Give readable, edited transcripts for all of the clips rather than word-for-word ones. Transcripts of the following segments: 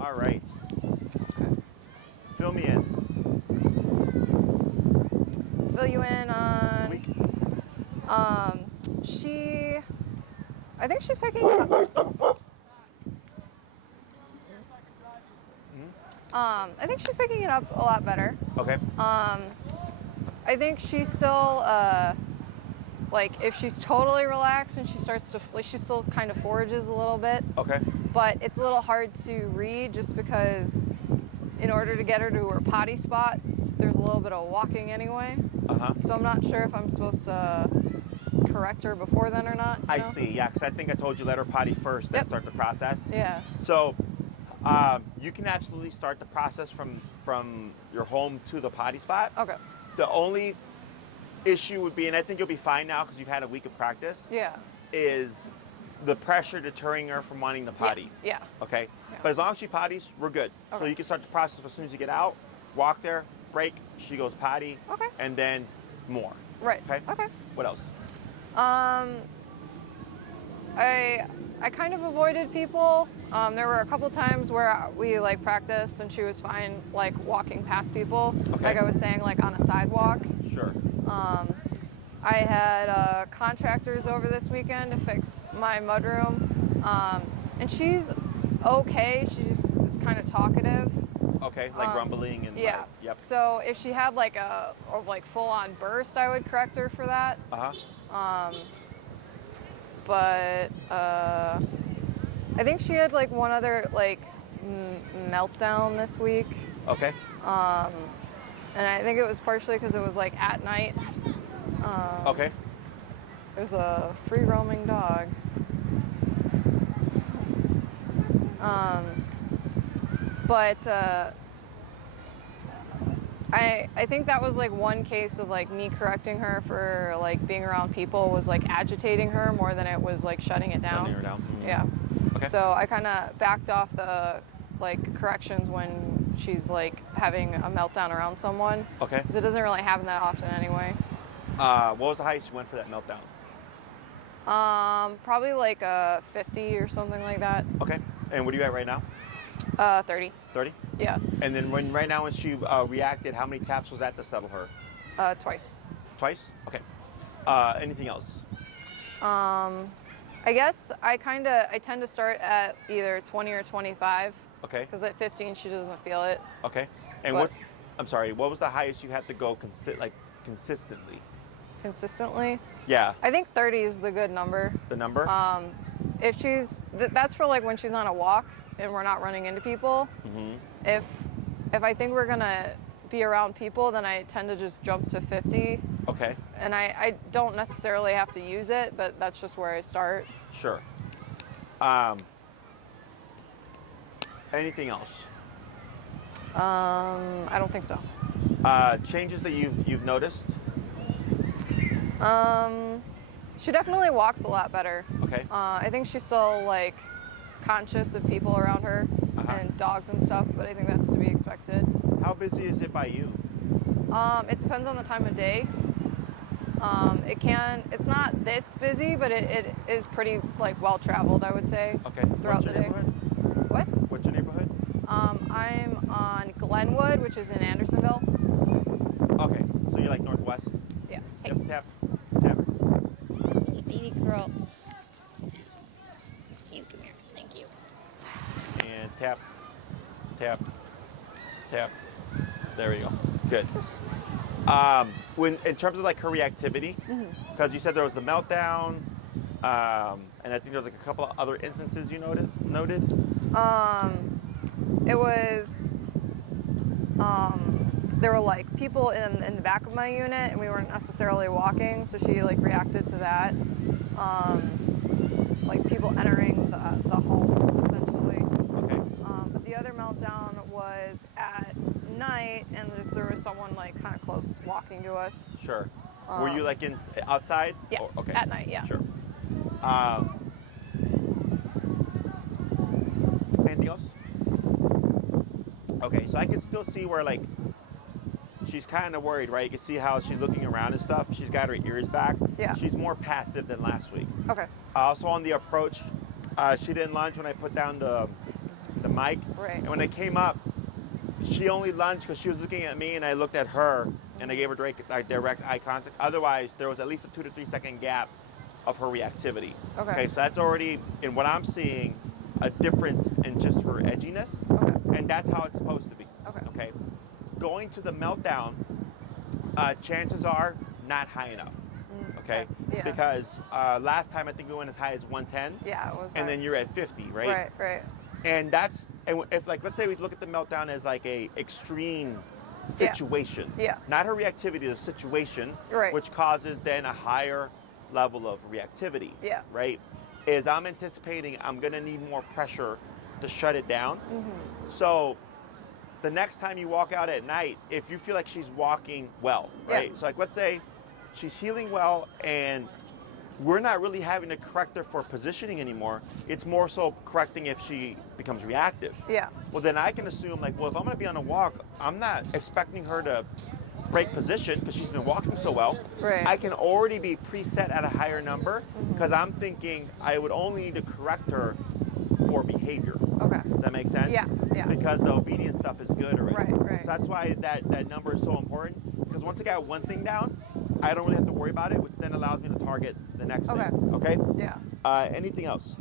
All right. Fill me in. Fill you in on. Week. I think she's picking up. I think she's picking it up a lot better. Okay. I think she's still, like, if she's totally relaxed and she starts to, like, she still kind of forages a little bit. Okay. But it's a little hard to read just because in order to get her to her potty spot, there's a little bit of walking anyway. So I'm not sure if I'm supposed to correct her before then or not. I see, yeah, because I think I told you let her potty first, then start the process. Yeah. So you can absolutely start the process from your home to the potty spot. Okay. The only issue would be, and I think you'll be fine now because you've had a week of practice, Yeah. is the pressure deterring her from wanting the potty. Yeah. Okay? Yeah. But as long as she potties, we're good. So Okay. you can start the process as soon as you get out, walk there, break, she goes potty, Okay. and then more. Right. Okay? Okay. What else? I kind of avoided people. There were a couple times where we like practiced and she was fine like walking past people. Okay. Like I was saying, like on a sidewalk. Sure. I had contractors over this weekend to fix my mudroom. And she's okay. She just is kind of talkative. Okay, like rumbling and Yeah. like, yep. So if she had like a full on burst, I would correct her for that. But I think she had like one other like meltdown this week. Okay. And I think it was partially because it was like at night. Okay. It was a free roaming dog. But I think that was like one case of like me correcting her for like being around people was like agitating her more than it was like shutting it down. Shutting her down. Mm-hmm. Yeah. Okay. So I kind of backed off the like corrections when she's like having a meltdown around someone. Okay. Because it doesn't really happen that often anyway. What was the highest you went for that meltdown? Probably like a 50 or something like that. Okay. And what are you at right now? 30. 30? Yeah. And then right now when she reacted, how many taps was that to settle her? Twice. Twice? Okay. Anything else? I guess I tend to start at either 20 or 25. Okay. Because at 15 she doesn't feel it. Okay. And But- what was the highest you had to go consistently? Consistently. Yeah. I think 30 is the good number. The number? If she's that's for like when she's on a walk and we're not running into people. Mm-hmm. If I think we're gonna be around people, then I tend to just jump to 50. Okay. And I don't necessarily have to use it, but that's just where I start. Sure. Anything else? I don't think so. Changes that you've noticed? She definitely walks a lot better. Okay. I think she's still like conscious of people around her and dogs and stuff, but I think that's to be expected. How busy is it by you? It depends on the time of day. It's not this busy, but it is pretty like well traveled, I would say. Okay. Throughout What's your the day. neighborhood? What? What's your neighborhood? I'm on Glenwood, which is in Andersonville. Okay. So you're like northwest? Yeah. Hey, Yep. Tap. Tap. baby girl. You come here. Thank you. And tap. Tap. Tap. There we go. Good. Yes. When in terms of like her reactivity, because you said there was the meltdown, and I think there was like a couple of other instances you noted. It was, there were like people in the back of my unit and we weren't necessarily walking, so she like reacted to that. Like people entering the home essentially. Okay. But the other meltdown was at night and there was someone like kind of close walking to us. Sure. Were you like outside? Yeah. Or- okay. At night, yeah. Sure. Anything else? Okay, so I can still see where like she's kind of worried, right? You can see how she's looking around and stuff. She's got her ears back. Yeah. She's more passive than last week. Okay. Also on the approach, she didn't lunge when I put down the the mic. Right. And when I came up, she only lunged because she was looking at me, and I looked at her, and I gave her direct eye contact. Otherwise, there was at least a 2 to 3 second gap of her reactivity. Okay. So that's already, in what I'm seeing, a difference in just her edginess. Okay. And that's how it's supposed to be. Okay. Going to the meltdown, chances are not high enough. Okay. Yeah. Because last time I think we went as high as 110. Yeah, it was. And then you're at 50, right? Right. And that's, and if like, let's say we look at the meltdown as like a extreme situation. Yeah. Not her reactivity, the situation, Right. which causes then a higher level of reactivity. Yeah. Right? Is I'm anticipating I'm gonna need more pressure to shut it down. So the next time you walk out at night, if you feel like she's walking well, right? Yeah. So like, let's say she's healing well and we're not really having to correct her for positioning anymore. It's more so correcting if she becomes reactive. Yeah. Well, then I can assume like, well, if I'm gonna be on a walk, I'm not expecting her to break position because she's been walking so well. Right. I can already be preset at a higher number because I'm thinking I would only need to correct her for behavior. Okay. Does that make sense? Yeah. Because the obedience stuff is good already. Right. So that's why that number is so important, because once I got one thing down, I don't really have to worry about it, which then allows me to target the next thing. Okay? Yeah. Anything else?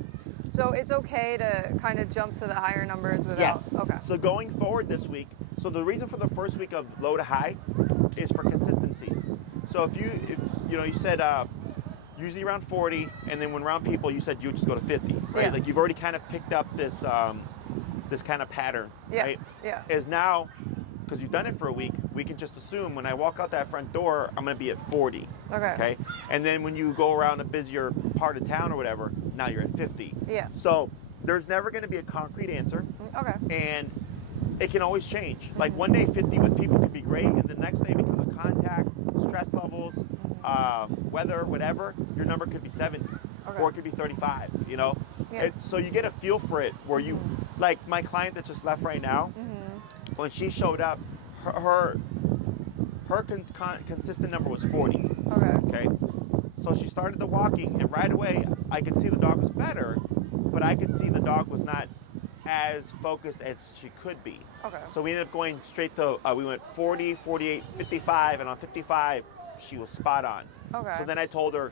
So it's okay to kind of jump to the higher numbers without. Yes. Okay. So going forward this week, so the reason for the first week of low to high is for consistencies. So if you said usually around 40, and then when around people you said you would just go to 50, right? Yeah. Like you've already kind of picked up this this kind of pattern, Yeah. right? Yeah. Is now, because you've done it for a week, we can just assume when I walk out that front door, I'm going to be at 40. Okay. And then when you go around a busier part of town or whatever, now you're at 50. Yeah. So there's never going to be a concrete answer. Okay. And it can always change. Like one day 50 with people could be great, and the next day because of contact, stress levels, weather, whatever, your number could be 70. Okay. Or it could be 35, you know? Yeah. So you get a feel for it where you, like my client that just left right now, when she showed up, her consistent number was 40. Okay. So she started the walking, and right away I could see the dog was better, but I could see the dog was not as focused as she could be. Okay. So we ended up going straight to, we went 40, 48, 55, and on 55, she was spot on. Okay. So then I told her,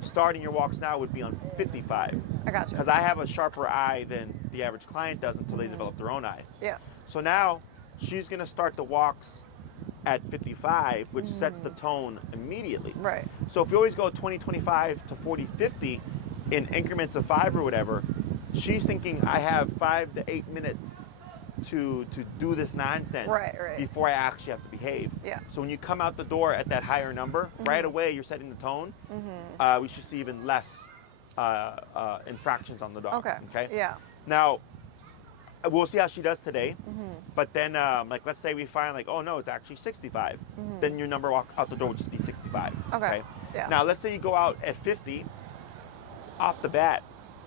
starting your walks now would be on 55. I gotcha. Because I have a sharper eye than the average client does until they develop their own eye. Yeah. So now she's gonna start the walks at 55, which sets the tone immediately. Right. So if you always go 20, 25 to 40, 50 in increments of 5 or whatever, she's thinking I have 5 to 8 minutes to do this nonsense before I actually have to behave. Yeah. So when you come out the door at that higher number, right away you're setting the tone. We should see even less infractions on the dog. Okay. Yeah. Now, we'll see how she does today. But then, like, let's say we find, like, oh no, it's actually 65. Then your number out the door would just be 65. Okay. Yeah. Now, let's say you go out at 50 off the bat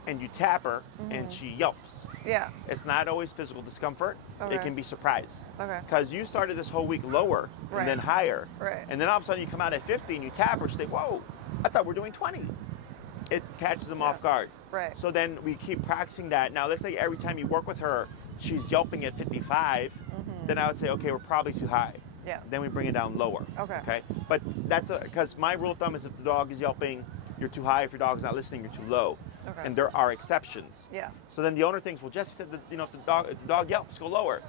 and you tap her and she yelps. Yeah. It's not always physical discomfort. Okay. It can be surprise. Okay. Because you started this whole week lower and then higher. Right. And then all of a sudden you come out at 50 and you tap her, she say, whoa, I thought we're doing 20. It catches them off guard. Right. So then we keep practicing that. Now let's say every time you work with her, she's yelping at 55, then I would say, okay, we're probably too high. Yeah. Then we bring it down lower. Okay. But that's because my rule of thumb is if the dog is yelping, you're too high. If your dog's not listening, you're too low. Okay. And there are exceptions. Yeah. So then the owner thinks, well, Jesse said that, if the dog yelps, go lower.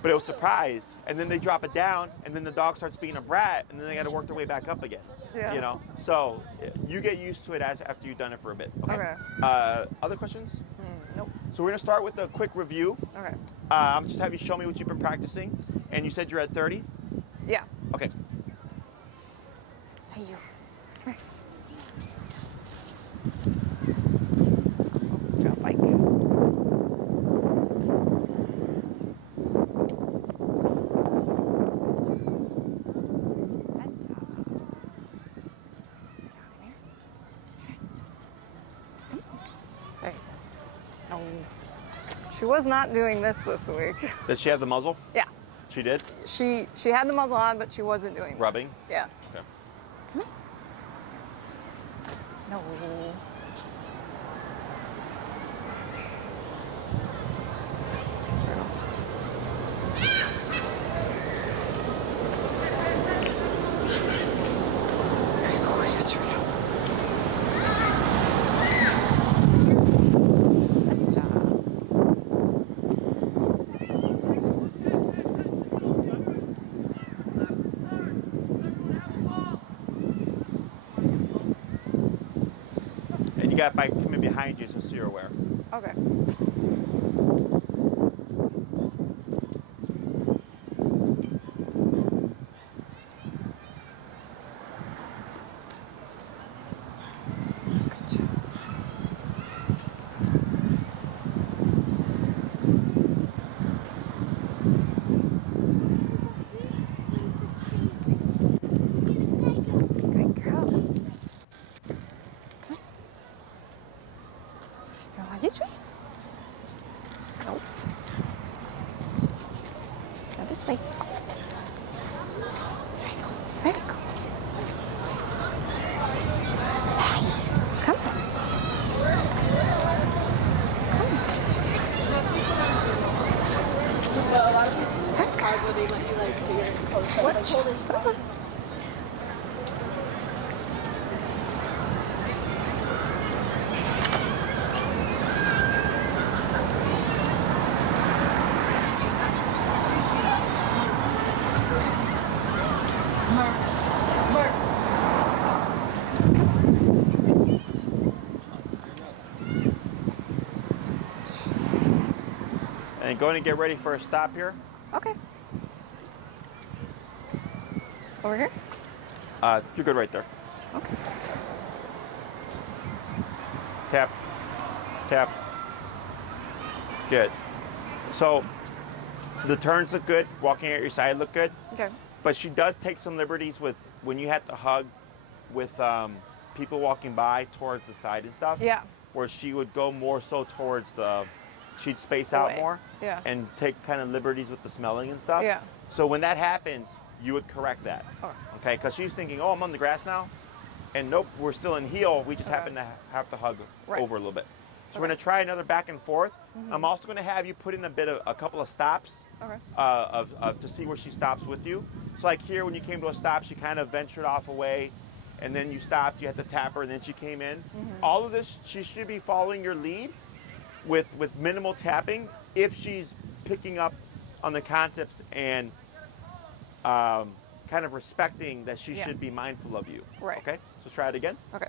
But it was surprise, and then they drop it down, and then the dog starts being a brat, and then they got to work their way back up again. Yeah. So you get used to it after you've done it for a bit. Okay. Other questions? Nope. So we're gonna start with a quick review. Okay. I'm just have you show me what you've been practicing, and you said you're at 30. Yeah. Okay. Hey, you. Got a bike. Hey. No. She was not doing this week. Did she have the muzzle? Yeah. She did? She had the muzzle on, but she wasn't doing this. Rubbing? Yeah. Okay. Come here. No. you got bike coming behind you, so you're aware. Okay. This way? No. Go this way. There you go. Very good. Hey, come on. But a lot of places in Chicago, they let you like do your post. Watch. Come on. And going to get ready for a stop here. Okay. Over here? You're good right there. Okay. Tap, tap. Good. So the turns look good. Walking at your side look good. Okay. But she does take some liberties with when you have to hug with people walking by towards the side and stuff. Yeah. Where she would go more so towards she'd space out more. Yeah. And take kind of liberties with the smelling and stuff. Yeah. So when that happens, you would correct that. Oh. Okay, because she's thinking, oh, I'm on the grass now. And nope, we're still in heel. We just happen to have to hug over a little bit. So we're going to try another back and forth. I'm also going to have you put in a couple of stops to see where she stops with you. So like here, when you came to a stop, she kind of ventured off away, and then you stopped. You had to tap her, and then she came in. All of this, she should be following your lead with minimal tapping if she's picking up on the concepts and kind of respecting that she should be mindful of you. Right. Okay, so try it again. Okay.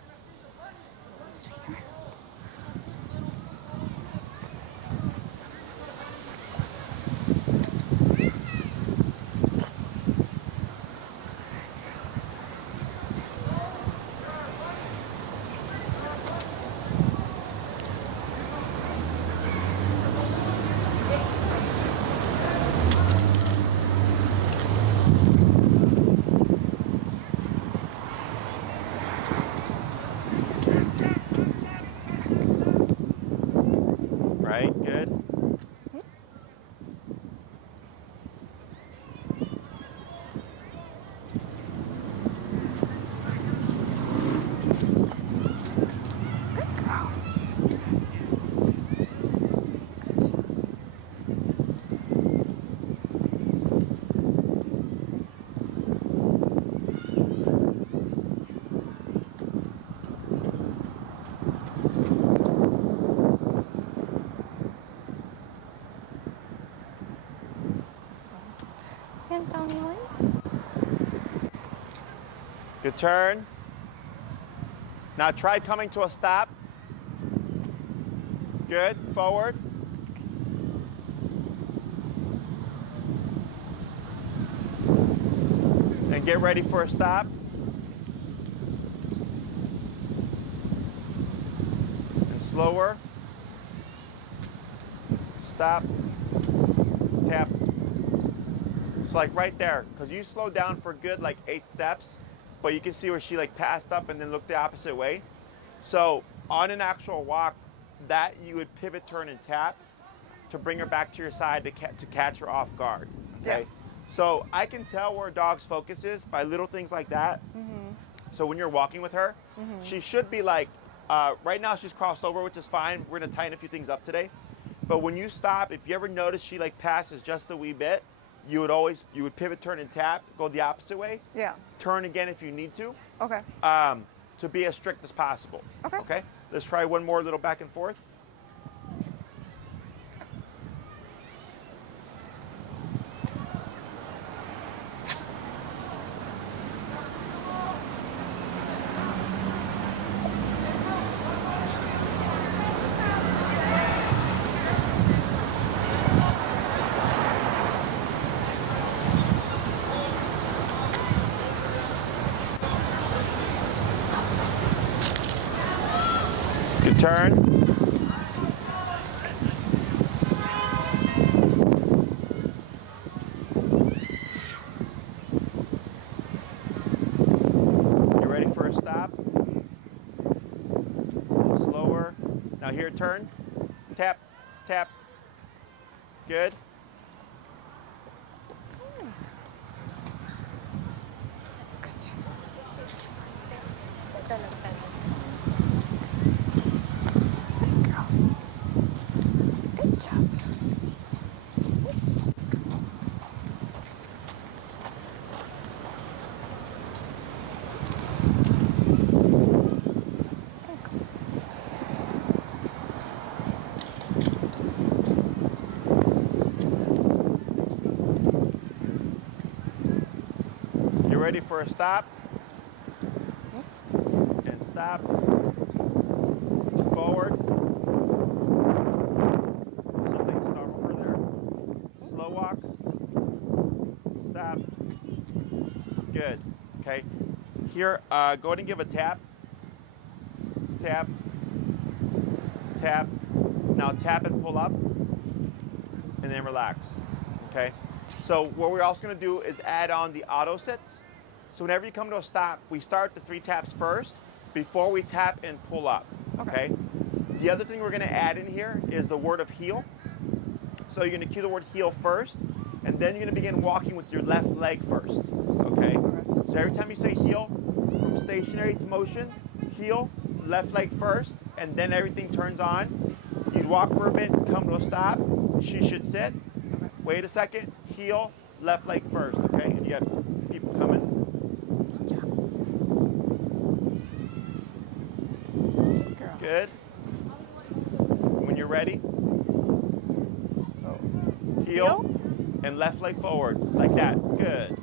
Right, good. Good girl. Again, Tony Lane. Good turn. Now try coming to a stop. Good, forward. And get ready for a stop. And slower. Stop. Tap. So like right there, because you slowed down for good like 8 steps, but you can see where she like passed up and then looked the opposite way. So on an actual walk, that you would pivot, turn, and tap to bring her back to your side to catch her off guard. Okay. Yeah. So I can tell where a dog's focus is by little things like that. So when you're walking with her, she should be like, right now she's crossed over, which is fine. We're gonna tighten a few things up today. But when you stop, if you ever notice she like passes just a wee bit, you would pivot, turn, and tap, go the opposite way. Yeah. Turn again if you need to. Okay. To be as strict as possible. Okay. Okay. Let's try one more little back and forth. turn. You ready for a stop? Slower. Now here, turn. Tap, tap. Good. Good job. Good girl. Good job. Yes. You ready for a stop? And stop. Forward. Something start over there. Slow walk. Stop. Good. Okay. Here, go ahead and give a tap. Tap. Tap. Now tap and pull up. And then relax. Okay. So what we're also going to do is add on the auto sits. So whenever you come to a stop, we start the 3 taps first before we tap and pull up. Okay. The other thing we're going to add in here is the word of heel. So you're going to cue the word heel first, and then you're going to begin walking with your left leg first. Okay. So every time you say heel, from stationary to motion, heel, left leg first, and then everything turns on. You'd walk for a bit, come to a stop. She should sit. Wait a second. Heel, left leg first, okay? And you have people coming. Girl. Good. When you're ready, heel and left leg forward, like that. Good.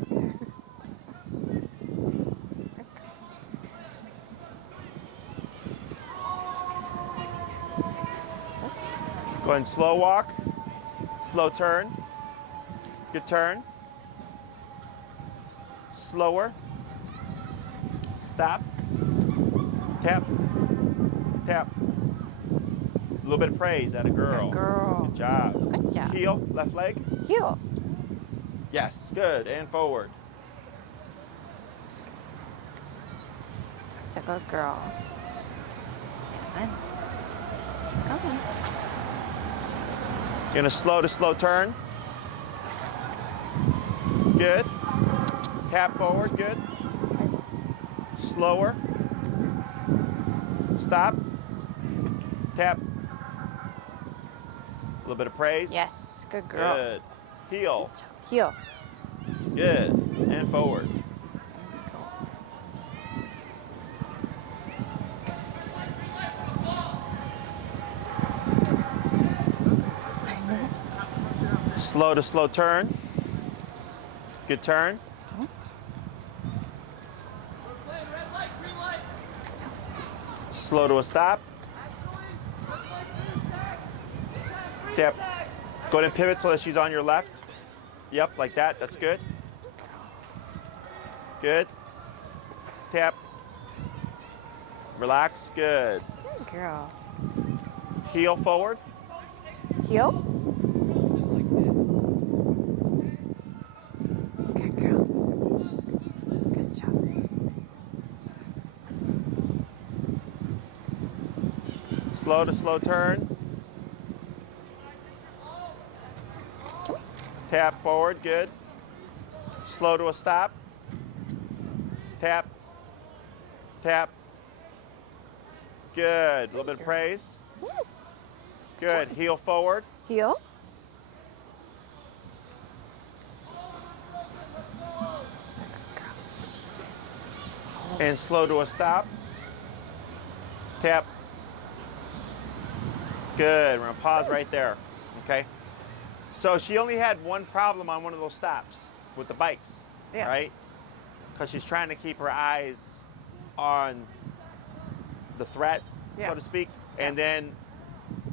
Go ahead and slow walk, slow turn. Good turn. Slower. Stop. Tap. Tap. A little bit of praise at a girl. Good girl. Good job. Good job. Heel, left leg. Heel. Yes, good. And forward. It's a good girl. Come on. Come on. You're gonna slow to slow turn. Good. Tap forward, good. Slower. Stop. Tap. A little bit of praise. Yes, good girl. Good. Heel. Heel. Good. And forward. Slow to slow turn. Good turn. Slow to a stop. Tap. Go ahead and pivot so that she's on your left. Yep, like that. That's good. Good. Tap. Relax. Good. Good girl. Heel forward. Heel. Good girl. Good job. Slow to slow turn. Tap forward, good. Slow to a stop. Tap. Tap. Good. A little bit of praise. Yes. Good. Heel forward. Heel. It's a good girl. And slow to a stop. Tap. Good. We're going to pause right there. Okay? So she only had one problem on one of those stops with the bikes, right? Because she's trying to keep her eyes on the threat, so to speak. And then,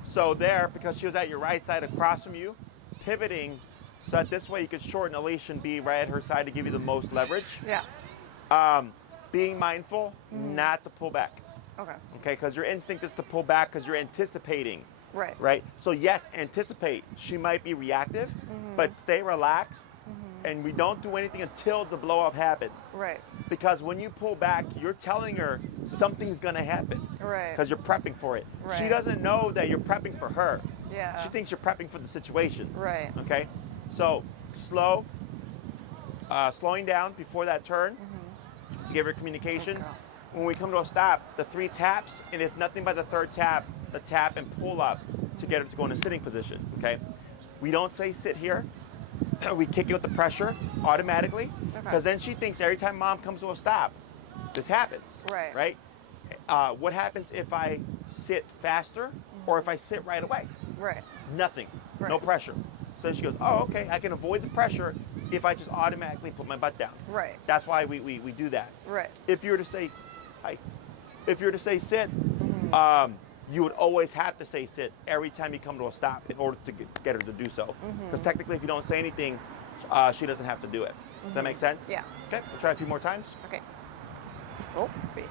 so there, because she was at your right side across from you, pivoting so that this way you could shorten the leash and be right at her side to give you the most leverage. Yeah. Being mindful not to pull back. Okay. Okay, because your instinct is to pull back because you're anticipating. Right. Right? So yes, anticipate. She might be reactive, but stay relaxed, and we don't do anything until the blow up happens. Right. Because when you pull back, you're telling her something's gonna happen. Right. Because you're prepping for it. Right. She doesn't know that you're prepping for her. Yeah. She thinks you're prepping for the situation. Right. Okay? So slowing down before that turn to give her communication. Okay. When we come to a stop, the 3 taps, and if nothing by the 3rd tap, the tap and pull up to get her to go in a sitting position, okay? We don't say sit here. We kick it with the pressure automatically, because then she thinks every time mom comes to a stop, this happens, right? What happens if I sit faster or if I sit right away? Right. Nothing, no pressure. So she goes, oh, okay, I can avoid the pressure if I just automatically put my butt down. Right. That's why we do that. Right. If you were to say, sit, you would always have to say sit every time you come to a stop in order to get her to do so. Because technically, if you don't say anything, she doesn't have to do it. Does that make sense? Yeah. Okay, we'll try a few more times. Okay. Oh, feet.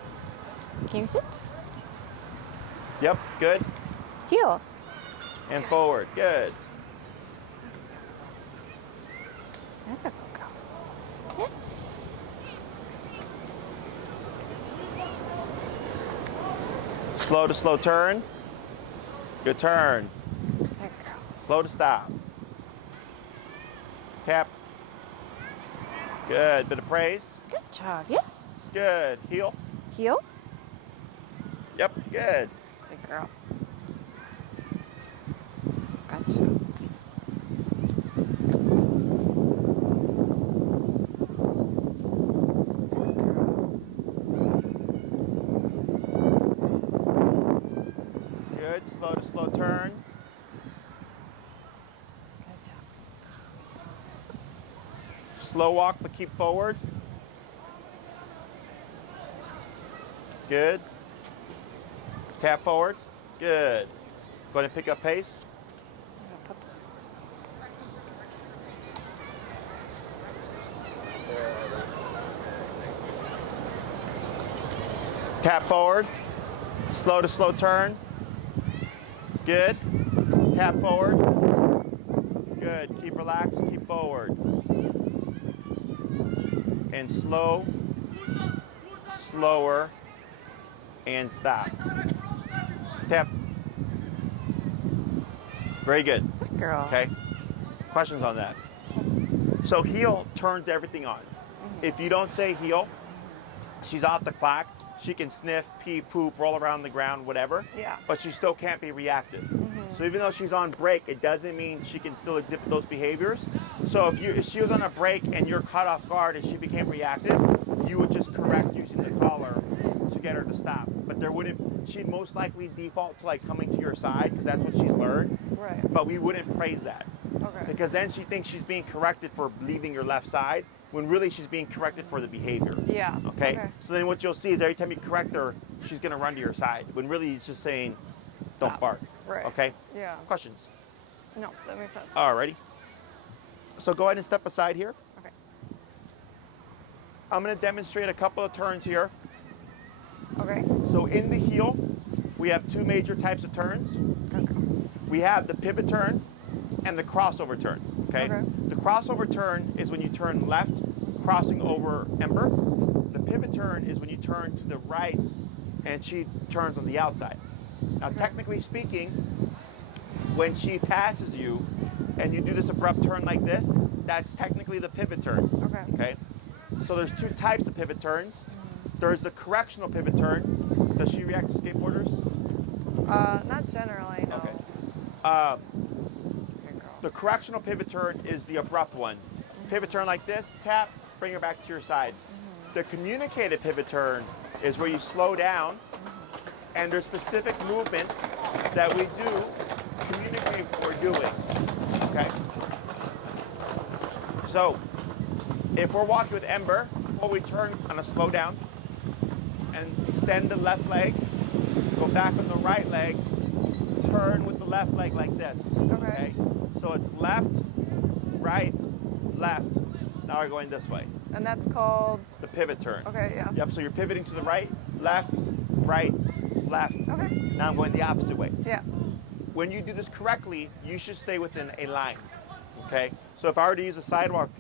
Can you sit? Yep, good. Heel. And forward, good. That's a good girl. Yes. Slow to slow turn. Good turn. Good girl. Slow to stop. Tap. Good, bit of praise. Good job. Yes. Good, heel. Heel. Yep, good. Good girl. Gotcha. Good, slow to slow turn. Good job. Slow walk, but keep forward. Good. Tap forward. Good. Go ahead and pick up pace. Tap forward. Slow to slow turn. Good. Tap forward. Good. Keep relaxed. Keep forward. And slow, slower, and stop. Tap. Very good. Good girl. Okay. Questions on that? So heel turns everything on. If you don't say heel, she's off the clock. She can sniff, pee, poop, roll around the ground, whatever. Yeah. But she still can't be reactive. So even though she's on break, it doesn't mean she can still exhibit those behaviors. So if she was on a break and you're caught off guard and she became reactive, you would just correct using the collar to get her to stop. But she'd most likely default to like coming to your side because that's what she's learned. Right. But we wouldn't praise that. Okay. Because then she thinks she's being corrected for leaving your left side when really she's being corrected for the behavior. Yeah. Okay? So then what you'll see is every time you correct her, she's going to run to your side when really it's just saying, Stop. don't bark. Right. Okay? Yeah. Questions? No, that makes sense. Alrighty. So go ahead and step aside here. Okay. I'm going to demonstrate a couple of turns here. Okay. So in the heel, we have 2 major types of turns. Okay. We have the pivot turn and the crossover turn. Okay? The crossover turn is when you turn left, crossing over Ember. The pivot turn is when you turn to the right and she turns on the outside. Now, technically speaking, when she passes you and you do this abrupt turn like this, that's technically the pivot turn. Okay. Okay? So there's 2 types of pivot turns. There's the correctional pivot turn. Does she react to skateboarders? Not generally, no. Okay. The correctional pivot turn is the abrupt one. Pivot turn like this, tap, bring her back to your side. The communicated pivot turn is where you slow down and there's specific movements that we do communicate what we're doing. Okay? So, if we're walking with Ember, before we turn on a slow down and extend the left leg, go back on the right leg, turn with the left leg like this. Okay? So it's left, right, left. Now we're going this way. And that's called? The pivot turn. Okay, yeah. Yep, so you're pivoting to the right, left, right, left. Okay. Now I'm going the opposite way. Yeah. When you do this correctly, you should stay within a line, okay? So if I were to use a sidewalk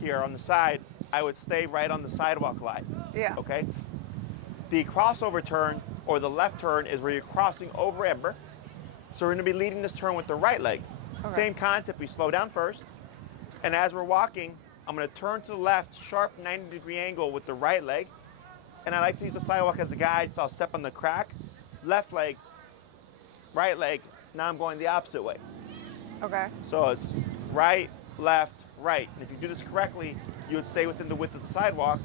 here on the side, I would stay right on the sidewalk line, Yeah. okay? The crossover turn or the left turn is where you're crossing over Ember. So we're gonna be leading this turn with the right leg. Okay. Same concept, we slow down first, and as we're walking, I'm gonna turn to the left, sharp 90-degree angle with the right leg, and I like to use the sidewalk as a guide, so I'll step on the crack, left leg, right leg, now I'm going the opposite way. Okay. So it's right, left, right. And if you do this correctly, you would stay within the width of the sidewalk,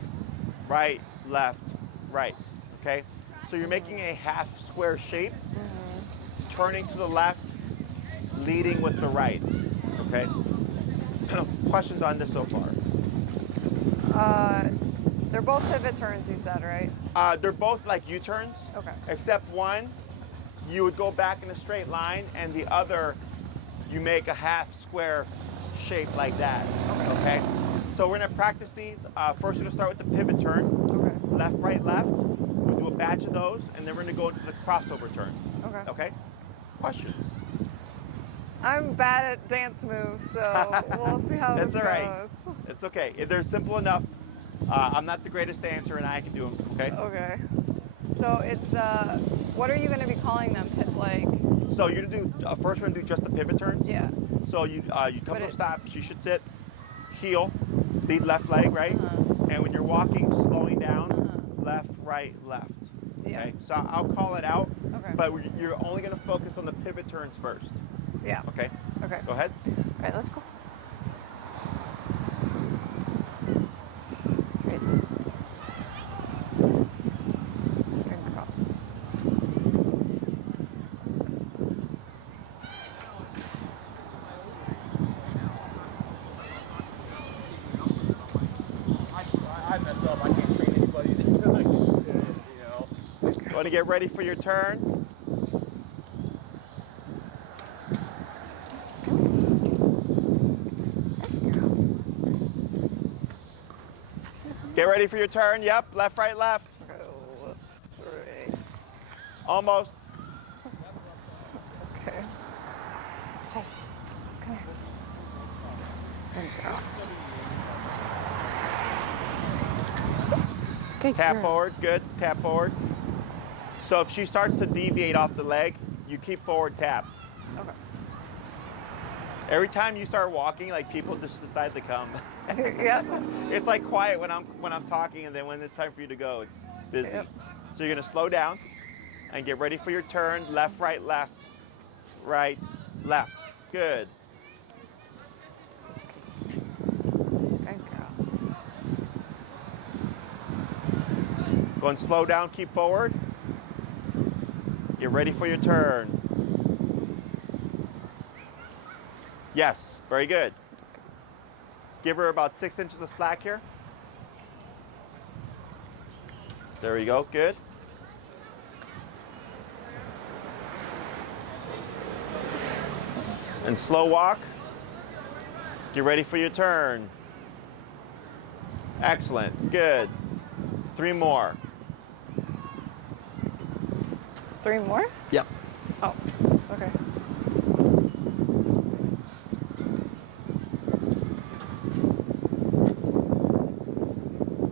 right, left, right, okay? So you're making a half square shape, turning to the left, leading with the right, okay? Questions on this so far? They're both pivot turns, you said, right? They're both like U-turns, Okay. except one, you would go back in a straight line, and the other, you make a half square shape like that, okay? So we're gonna practice these. First we're gonna start with the pivot turn. Okay. Left, right, left. We'll do a batch of those, and then we're gonna go into the crossover turn. Okay. Okay? Questions? I'm bad at dance moves, so we'll see how this That's all right. goes. It's okay. If they're simple enough, I'm not the greatest dancer, and I can do them, okay? Okay. So it's, what are you going to be calling them? Like, So you're gonna do, first we're gonna do just the pivot turns. yeah. So you come But to a it's- stop, you should sit, heel, lead left leg, right? And when you're walking, slowing down, left, right, left. Yeah. Okay, so I'll call it out, Okay. but you're only gonna focus on the pivot turns first. Yeah. Okay, Okay. go ahead. All right, let's go. Great. Good girl. I mess up. I can't train anybody. You wanna get ready for your turn? Get ready for your turn. Yep, left, right, left. Go left, right. Almost. Okay. Hey, come here. Good girl. Yes. Good Tap girl. forward, good, tap forward. So if she starts to deviate off the leg, you keep forward tap. Okay. Every time you start walking, like people just decide to come. Yep. It's like quiet when I'm talking, and then when it's time for you to go, it's busy. Yep. So you're gonna slow down and get ready for your turn. Left, right, left, right, left. Good. Good girl. Go and slow down, keep forward. Get ready for your turn. Yes, very good. Give her about 6 inches of slack here. There we go, good. And slow walk. Get ready for your turn. Excellent, good. 3 more. 3 more? Yep. Oh, okay.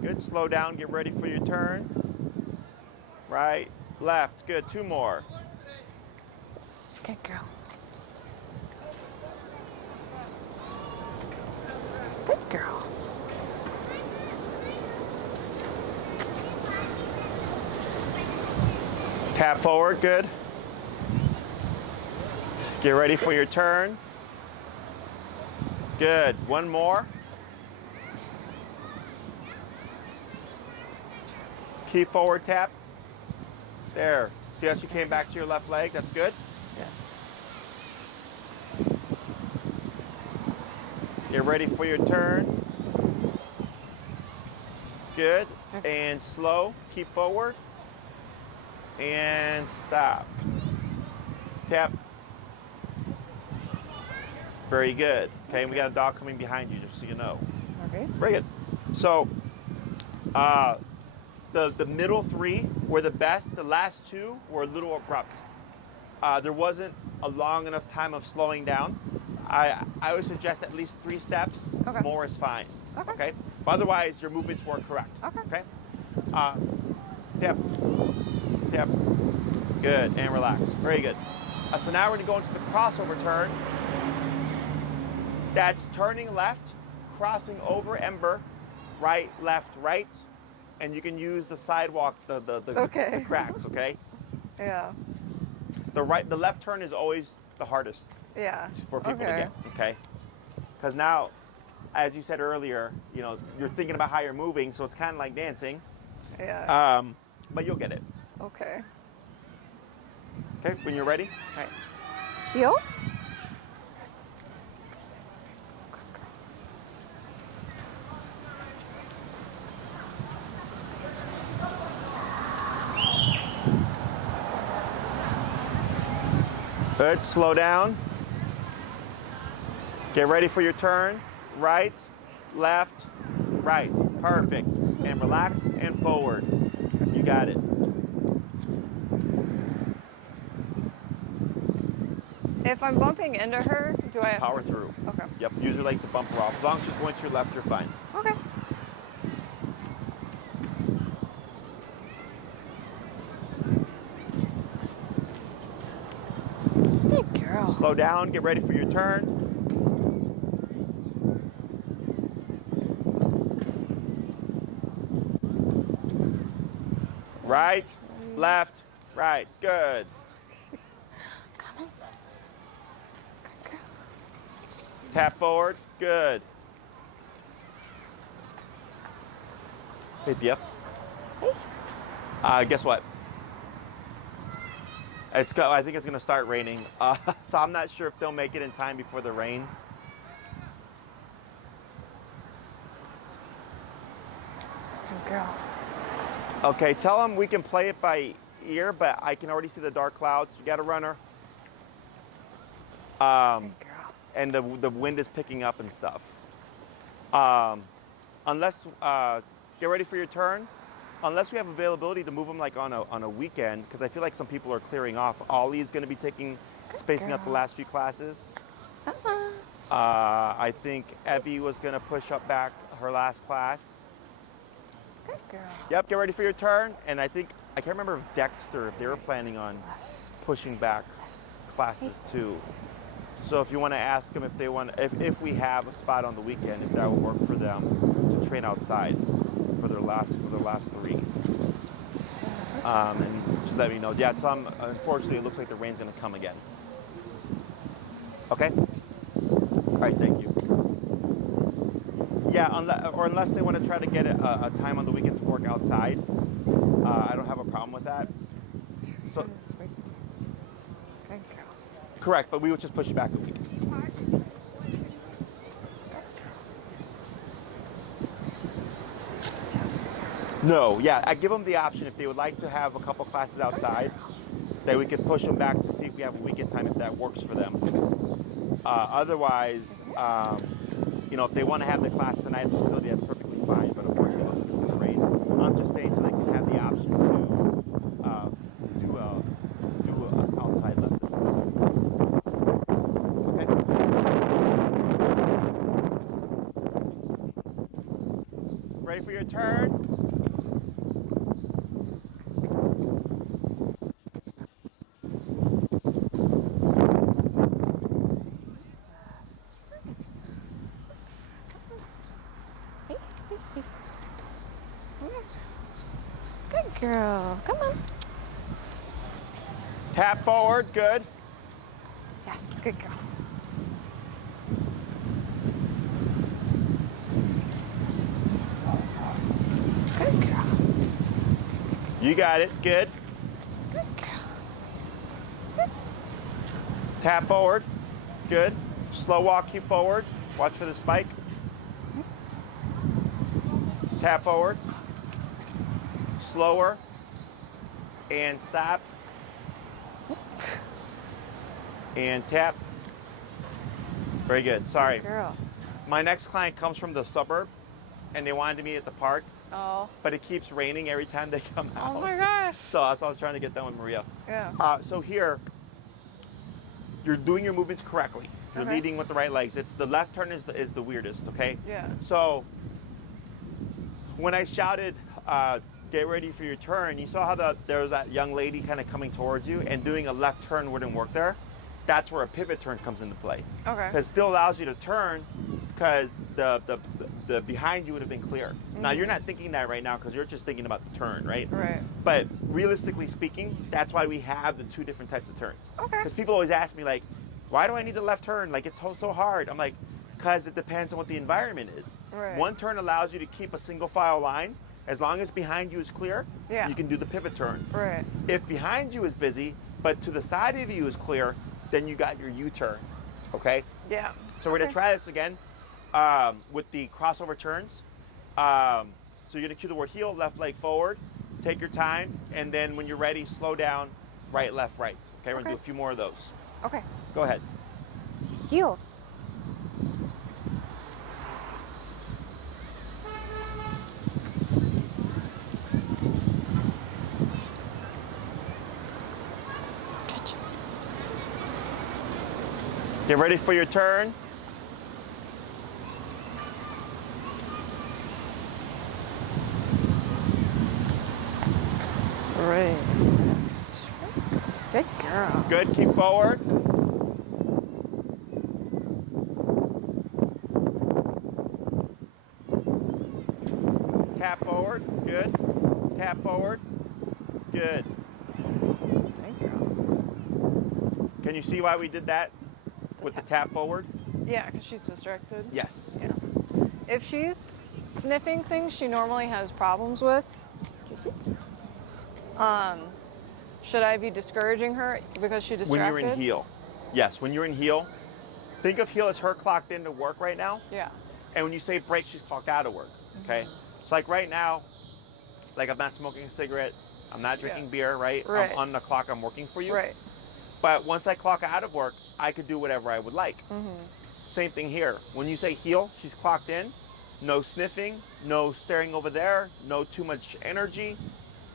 Good, slow down, get ready for your turn. Right, left, good, 2 more. Yes, good girl. Good girl. Tap forward, good. Get ready for your turn. Good, 1 more. Keep forward tap. There. See how she came back to your left leg? That's good. Yeah. Get ready for your turn. Good. And slow. Keep forward. And stop. Tap. Very good. Okay, and we got a dog coming behind you, just so you know. Okay. Very good. So, The middle 3 were the best. The last 2 were a little abrupt. There wasn't a long enough time of slowing down. I would suggest at least 3 steps. Okay. More is fine. Okay. Okay. But otherwise, your movements were correct. Okay. Okay. Tap. Tap. Good. And relax. Very good. So now we're going to go into the crossover turn. That's turning left, crossing over Ember, right, left, right, and you can use the sidewalk, the cracks. Okay. Yeah. The left turn is always the hardest. Yeah. For people to get. Okay. Because now, as you said earlier, you know, you're thinking about how you're moving, so it's kind of like dancing. Yeah. But you'll get it. Okay. Okay. When you're ready. All right. Heel. Good. Slow down. Get ready for your turn. Right, left, right. Perfect. And relax and forward. You got it. If I'm bumping into her, do I have Power to... through. Okay. Yep. Use your legs to bump her off. As long as she's going to your left, you're fine. Okay. Good girl. Slow down. Get ready for your turn. Right, left, right. Good. Come on. Good girl. Tap forward. Good. Hey, Diep. Hey. Guess what? I think it's going to start raining. So I'm not sure if they'll make it in time before the rain. Good girl. Okay, tell them we can play it by ear, but I can already see the dark clouds. You got a runner. Good girl. And the wind is picking up and stuff. Unless, get ready for your turn. Unless we have availability to move them like on a weekend, because I feel like some people are clearing off. Ollie's going to be spacing up the last few classes. I think Evie was going to push up back her last class. Good girl. Yep, get ready for your turn. And I can't remember if Dexter, if they were planning on pushing back classes too. So if you want to ask them if we have a spot on the weekend, if that will work for them to train outside for their last 3. And just let me know. Yeah, unfortunately, it looks like the rain's going to come again. Okay? All right, thank you. Yeah, unless they want to try to get a time on the weekend to work outside, I don't have a problem with that. So, Good girl. correct, but we would just push it back a week. No, yeah, I give them the option if they would like to have a couple classes outside, that we could push them back to see if we have a weekend time if that works for them. Otherwise, if they want to have the class tonight at the facility, that's perfectly fine, but unfortunately, it's going to rain. I'm just saying so they can have the option to do an outside lesson. Okay? Ready for your turn? Good girl. Come on. Tap forward, good. Yes, good girl. Good girl. You got it, good. Good girl. Yes. Tap forward, good. Slow walk you forward. Watch for the spike. Tap forward. Slower. And stop. And tap. Very good. Sorry. Good girl. My next client comes from the suburb, and they wanted to meet at the park. Oh. But it keeps raining every time they come out. Oh my gosh. So that's why I was trying to get done with Maria. Yeah. So here, you're doing your movements correctly. You're leading with the right legs. It's the left turn is the weirdest, okay? Yeah. So when I shouted, get ready for your turn, you saw how there was that young lady kind of coming towards you and doing a left turn wouldn't work there. That's where a pivot turn comes into play. Okay. Because it still allows you to turn because the behind you would have been clear. Now you're not thinking that right now because you're just thinking about the turn, right? Right. But realistically speaking, that's why we have the two different types of turns. Okay. Because people always ask me like, why do I need the left turn? Like it's so hard. I'm like, because it depends on what the environment is. Right. One turn allows you to keep a single file line. As long as behind you is clear, you can do the pivot turn. Right. If behind you is busy, but to the side of you is clear, then you got your U-turn, okay? Yeah. So we're gonna try this again with the crossover turns. So you're gonna cue the word heel, left leg forward, take your time, and then when you're ready, slow down, right, left, right. Okay, we're gonna do a few more of those. Okay. Go ahead. Heel. Get ready for your turn. Right. Good girl. Good, keep forward. Tap forward, good. Tap forward, good. Good girl. Can you see why we did that with the tap forward? Yeah, because she's distracted. Yes. Yeah. If she's sniffing things she normally has problems with, should I be discouraging her because she's distracted? When you're in heel. Yes, when you're in heel, think of heel as her clocked into work right now. Yeah. And when you say break, she's clocked out of work, okay? So like right now, like I'm not smoking a cigarette, I'm not drinking beer, right? Right. I'm on the clock, I'm working for you. Right. But once I clock out of work, I could do whatever I would like. Same thing here. When you say heel, she's clocked in. No sniffing, no staring over there, no too much energy.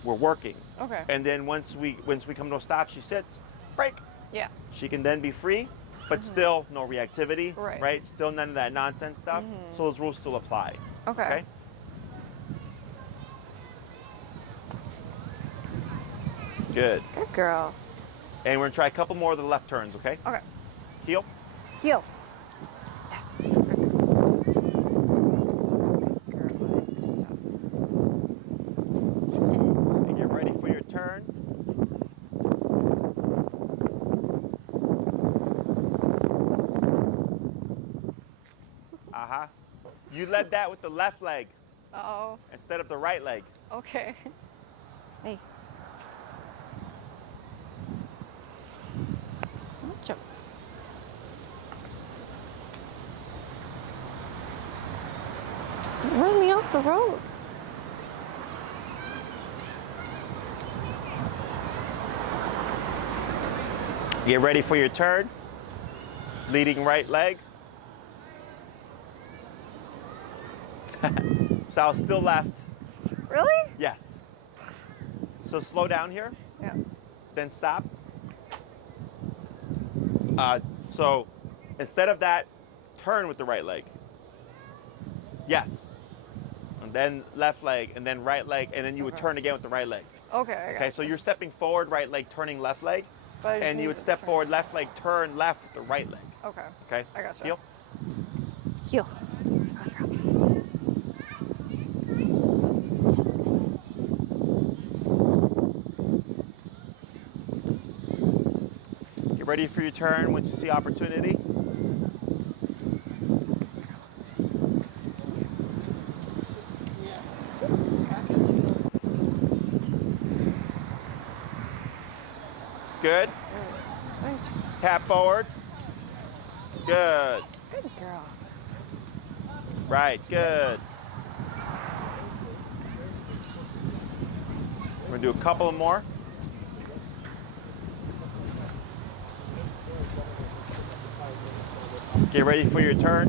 We're working. Okay. And then once we come to a stop, she sits, break. Yeah. She can then be free, but still no reactivity, Right. right? Still none of that nonsense stuff. So those rules still apply. Okay. Good. Good girl. And we're gonna try a couple more of the left turns, okay? Okay. Heel. Heel. Yes. Good girl. Good girl. That's a good job. Yes. And get ready for your turn. You led that with the left leg Uh-oh. instead of the right leg. Okay. Hey. Jump. Run me off the road. Get ready for your turn. Leading right leg. Sal still left. Really? Yes. So slow down here, Yeah. then stop. So instead of that, turn with the right leg. Yes. And then left leg, and then right leg, and then you would turn again with the right leg. Okay. I got Okay, so you're stepping forward, right leg, turning left leg, But I just and need you would to step turn. forward, left leg, turn left with the right leg. Okay. Okay? I gotcha. Heel. Heel. Yes. Get ready for your turn once you see opportunity. Yes. Good. Right. Tap forward. Good. Good girl. Right, good. We're gonna do a couple more. Get ready for your turn.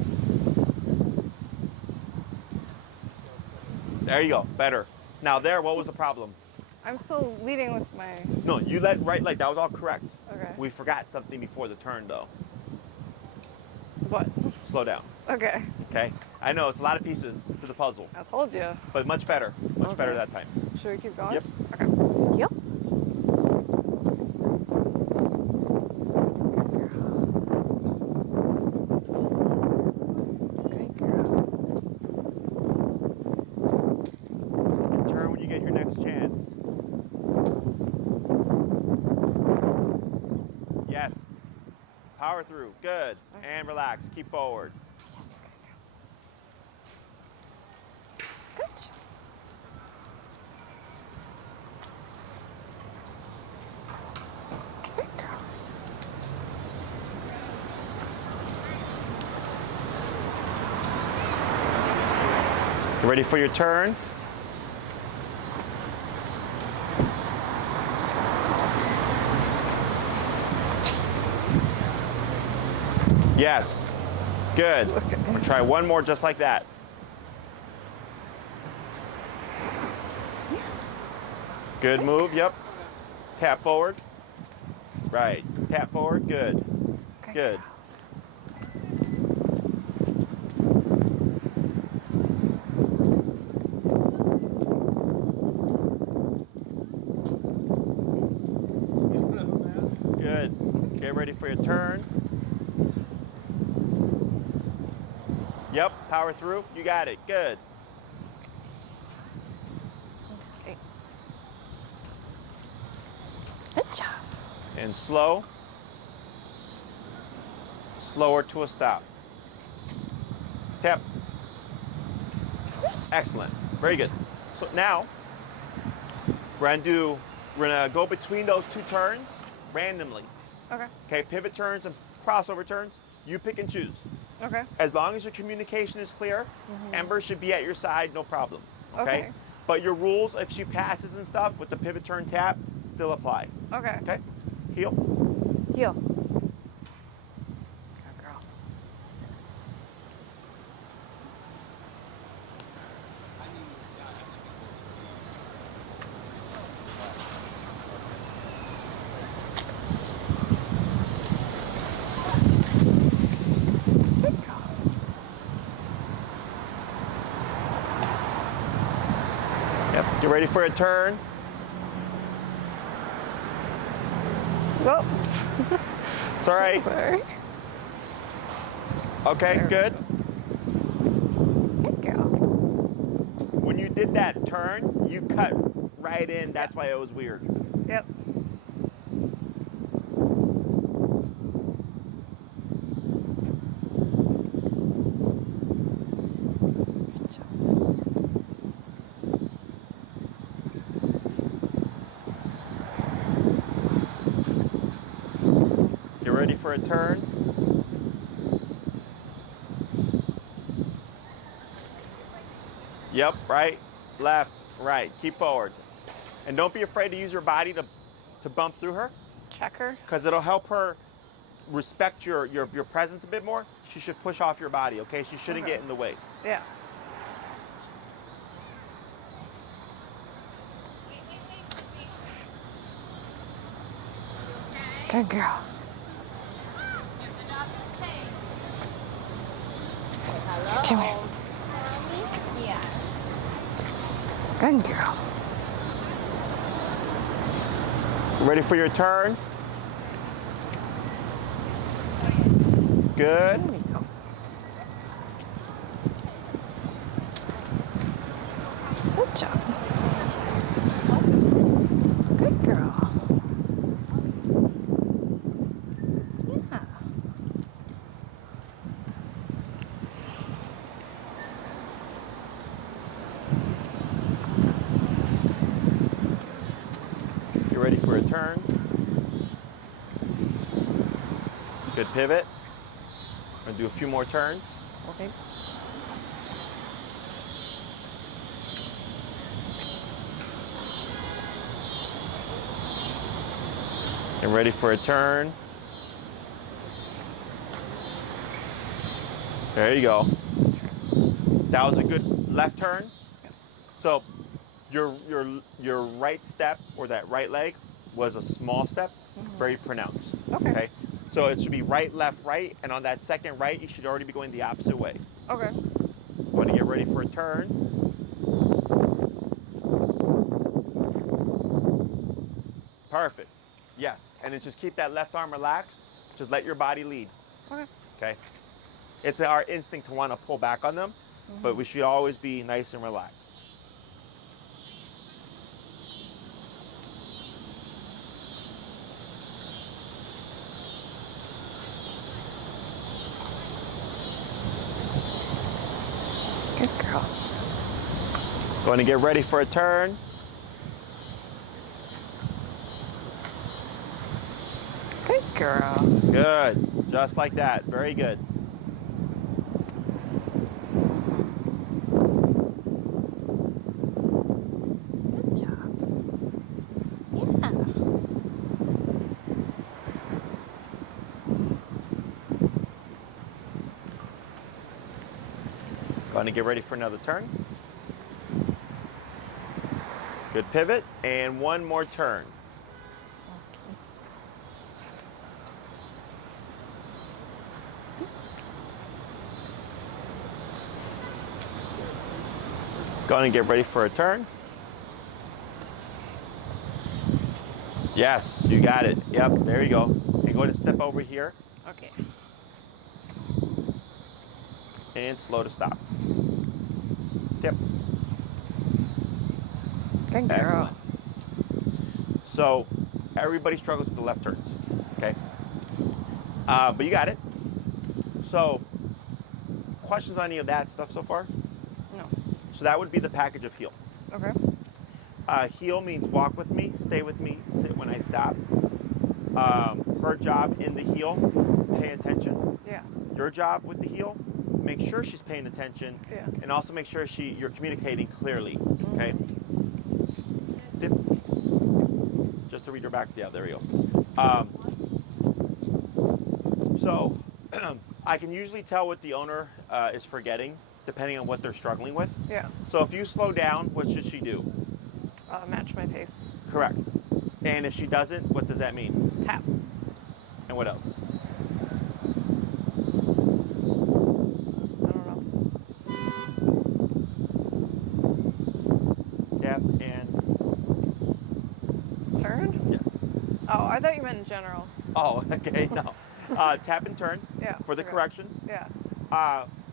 There you go. Better. Now there, what was the problem? I'm still leading with my... No, you let right leg. That was all correct. Okay. We forgot something before the turn, though. What? Slow down. Okay. Okay? I know, it's a lot of pieces to the puzzle. I told you. But much better. Much better that time. Should we keep going? Yep. Okay. Heel. Good girl. Turn when you get your next chance. Yes. Power through. Good. Okay. And relax. Keep forward. Yes. Good job. Good girl. You ready for your turn? Yes. Good. We'll try one more just like that. Good move. Yep. Tap forward. Right. Tap forward. Good. Good. Good. Get ready for your turn. Yep, power through. You got it. Good. Okay. Good job. And slow. Slower to a stop. Tap. Yes. Excellent. Very good. So now we're gonna go between those two turns randomly. Okay. Okay, pivot turns and crossover turns. You pick and choose. Okay. As long as your communication is clear, Ember should be at your side, no problem. Okay? But your rules, if she passes and stuff with the pivot turn tap, still apply. Okay. Okay? Heel. Heel. Good girl. Good girl. Yep. You ready for a turn? Oh. It's all right. Sorry. Okay, good. Good girl. When you did that turn, you cut right in. That's why it was weird. Yep. Good job. You ready for a turn? Yep, right, left, right. Keep forward. And don't be afraid to use your body to bump through her, Check her. because it'll help her respect your presence a bit more. She should push off your body, okay? She shouldn't get in the way. Yeah. Good girl. Come here. Yeah. Good girl. Ready for your turn? Good. There we go. Good job. Good girl. Yeah. You ready for a turn? Good pivot. I'm gonna do a few more turns. Okay. And ready for a turn. There you go. That was a good left turn. So your right step or that right leg was a small step, very pronounced. Okay. So it should be right, left, right, and on that second right, you should already be going the opposite way. Okay. Want to get ready for a turn. Perfect. Yes. And then just keep that left arm relaxed. Just let your body lead. Okay. Okay. It's our instinct to want to pull back on them, but we should always be nice and relaxed. Good girl. Going to get ready for a turn. Good girl. Good. Just like that. Very good. Good job. Yeah. Going to get ready for another turn. Good pivot. And one more turn. Going to get ready for a turn. Yes, you got it. Yep, there you go. And go ahead and step over here. Okay. And slow to stop. Yep. Good girl. Excellent. So everybody struggles with the left turns, okay? But you got it. So questions on any of that stuff so far? No. So that would be the package of heal. Okay. Heal means walk with me, stay with me, sit when I stop. Her job in the heal, pay attention. Yeah. Your job with the heal, make sure she's paying attention, Yeah. and also make sure you're communicating clearly. Okay. Dip. Just to read her back. Yeah, there we go. So I can usually tell what the owner is forgetting, depending on what they're struggling with. Yeah. So if you slow down, what should she do? Match my pace. Correct. And if she doesn't, what does that mean? Tap. And what else? I don't know. Tap and Turn? yes. Oh, I thought you meant in general. Oh, okay, no. Tap and turn Yeah. for the okay. correction. Yeah.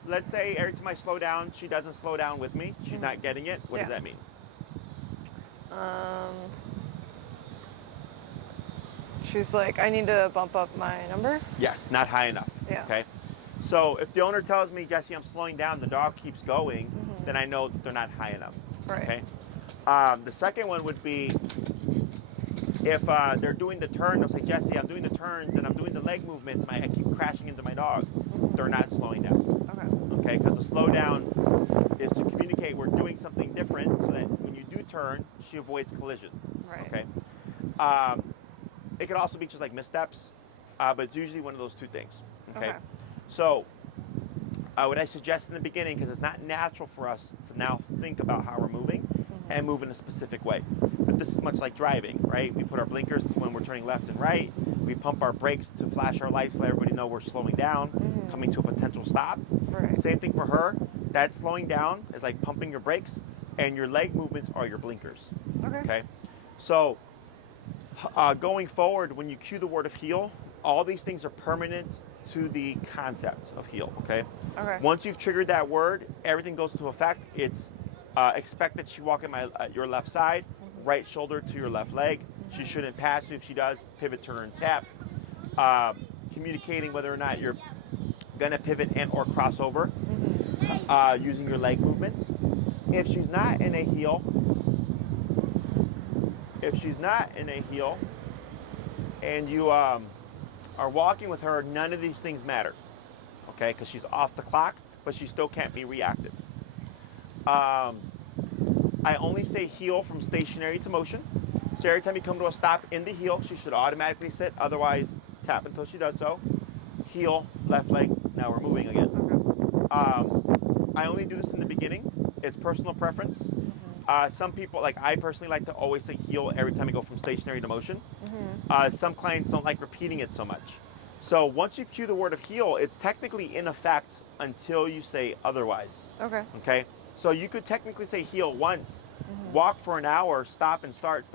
Let's say every time I slow down, she doesn't slow down with me. She's not getting it. What does that mean? She's like, I need to bump up my number. Yes, not high enough. Yeah. Okay. So if the owner tells me, Jesse, I'm slowing down, the dog keeps going, then I know that they're not high enough. Right. Okay. The second one would be if they're doing the turn, they'll say, Jesse, I'm doing the turns and I'm doing the leg movements, and I keep crashing into my dog. They're not slowing down. Okay. Okay, because the slow down is to communicate we're doing something different so that when you do turn, she avoids collision. Right. Okay. It could also be just like missteps, but it's usually one of those two things. Okay. So what I suggest in the beginning, because it's not natural for us to now think about how we're moving and move in a specific way. But this is much like driving, right? We put our blinkers when we're turning left and right. We pump our brakes to flash our lights to let everybody know we're slowing down, coming to a potential stop. Right. Same thing for her. That slowing down is like pumping your brakes, and your leg movements are your blinkers. Okay. So going forward, when you cue the word of heal, all these things are permanent to the concept of heal. Okay. Okay. Once you've triggered that word, everything goes into effect. It's expect that she walk at your left side, right shoulder to your left leg. She shouldn't pass you. If she does, pivot, turn, tap. Communicating whether or not you're gonna pivot and or cross over using your leg movements. If she's not in a heel, and you are walking with her, none of these things matter, okay? Because she's off the clock, but she still can't be reactive. I only say heel from stationary to motion. So every time you come to a stop in the heel, she should automatically sit. Otherwise, tap until she does so. Heel, left leg, now we're moving again. I only do this in the beginning. It's personal preference. Some people, like I personally like to always say heel every time I go from stationary to motion. Some clients don't like repeating it so much. So once you cue the word of heel, it's technically in effect until you say otherwise. Okay. Okay? So you could technically say heel once, walk for an hour, stop and start,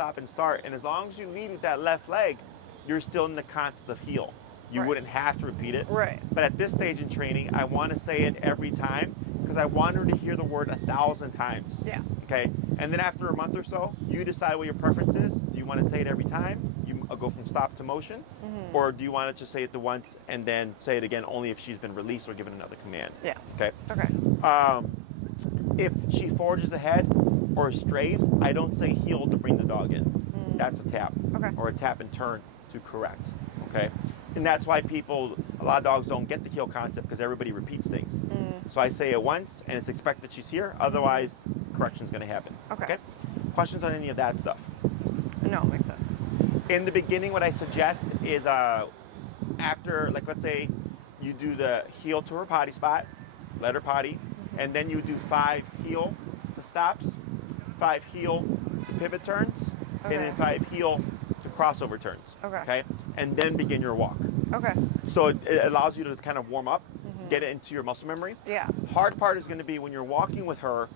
and as long as you lead with that left leg, you're still in the concept of heel. You wouldn't have to repeat it. Right. But at this stage in training, I want to say it every time because I want her to hear the word 1,000 times. Yeah. Okay? And then after a month or so, you decide what your preference is. Do you want to say it every time? You go from stop to motion? Or do you want to just say it the once and then say it again only if she's been released or given another command? Yeah. Okay? Okay. If she forges ahead or strays, I don't say heel to bring the dog in. That's a tap. Okay. Or a tap and turn to correct. Okay? And that's why a lot of dogs don't get the heel concept because everybody repeats things. So I say it once and it's expected she's here. Otherwise, correction's going to happen. Okay. Questions on any of that stuff? No, makes sense. In the beginning, what I suggest is after, like, let's say you do the heel to her potty spot, let her potty, and then you do 5 heel to stops, 5 heel to pivot turns, and then 5 heel to crossover turns. Okay. And then begin your walk. Okay. So it allows you to kind of warm up, get it into your muscle memory. Yeah. Hard part is going to be when you're walking with her,